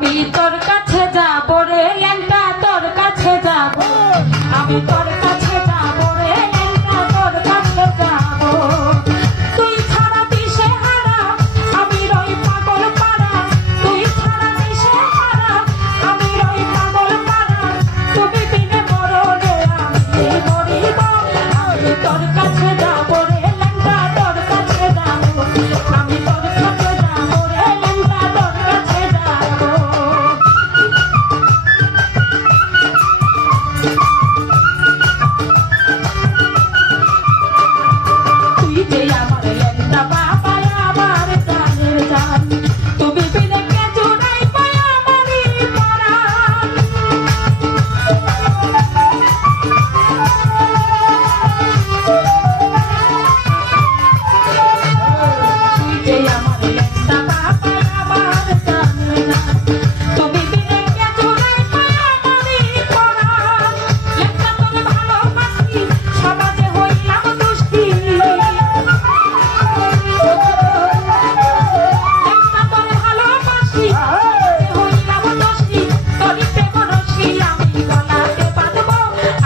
আমি তোর কাছে যাব রে ল্যাংটা, তোর কাছে যাব, আমি তোর কাছে যাব রে ল্যাংটা, তোর কাছে যাব। তুই ছাড়া দিশে হারা, আমি রই পাগল পাড়া, তুই ছাড়া দিশে হারা, আমি রই পাগল পাড়া, তুমি বিনে মরণে আমি মরিব। আমি তোর কাছে যাব রে ল্যাংটা, তোর কাছে যাব, আমি তোর কাছে যাব রে ল্যাংটা, তোর কাছে যাব। তুই যে আমার ল্যাংটা বাবা, আমার জানের জান, তুমি বিনে কেঁচো নাই পায় আমারই পরাণ। তুই যে আমার ল্যাংটা বাবা, আমার জানের জান, তুমি বিনে কেঁচো নাই পায় আমারই পরাণ। ল্যাংটা তোর ভালোবাসি, সমাজে হইলাম দুষ্টি, ল্যাংটা তোর ভালোবাসি, সমাজে হইলাম দুষ্টি, তোরই প্রেম রশি আমি গলাতে বাঁধবো।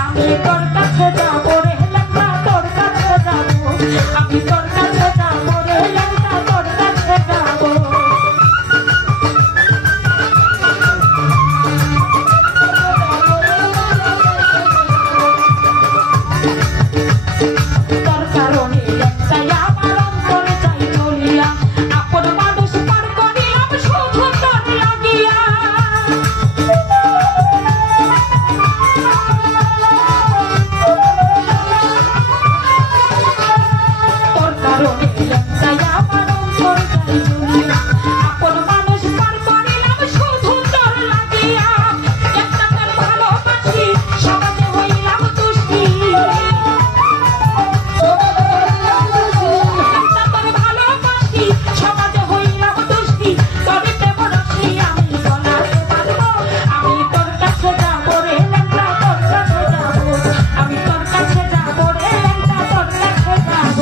আমি তোর কাছে যাব রে ল্যাংটা, তোর কাছে যাব, আমি তোর কাছে যাব রে ল্যাংটা, তোর কাছে যাব। তোর কারণে ল্যাংটাই আমার অন্তরে চাই চলিয়া, আপন মানুষ পার করিলাম শুধু তোর লাগিয়া। তোর কারণে ল্যাংটাই আমার অন্তরে চাই চলিয়া, আপন মানুষ পার করিলাম শুধু তোর লাগিয়া। ল্যাংটা তোর ভালোবাসি, সমাজে হইলাম দুষ্টি, ল্যাংটা তোর ভালোবাসি, সমাজে হইলাম দুষ্টি, তোরই প্রেম রশি আমি গলাতে বাঁধবো। আমি তোর কাছে যাব রে ল্যাংটা, তোর কাছে যাব, আমি তোর কাছে যাব রে ল্যাংটা, তোর কাছে যাব।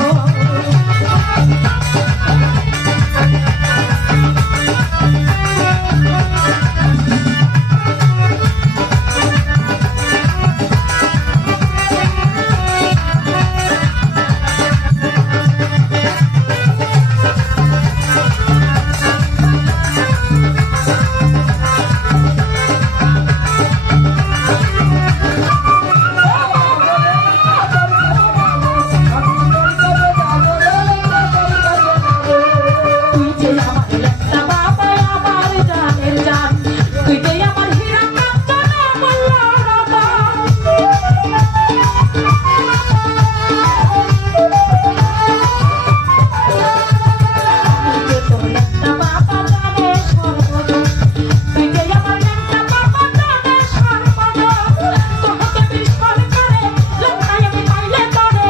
তুই যে আমার ল্যাংটা বাবা, আমার জানের জান, তুই যে আমার হীরা কাঞ্চন অমূল্য রতন। আমি যে তোর ল্যাংটা বাবা জানে সর্বজন, তুই যে আমার ল্যাংটা বাবা জানে সর্বজন। তোকে বিস্মর করে ল্যাংটায় আমি পাইলে তরে,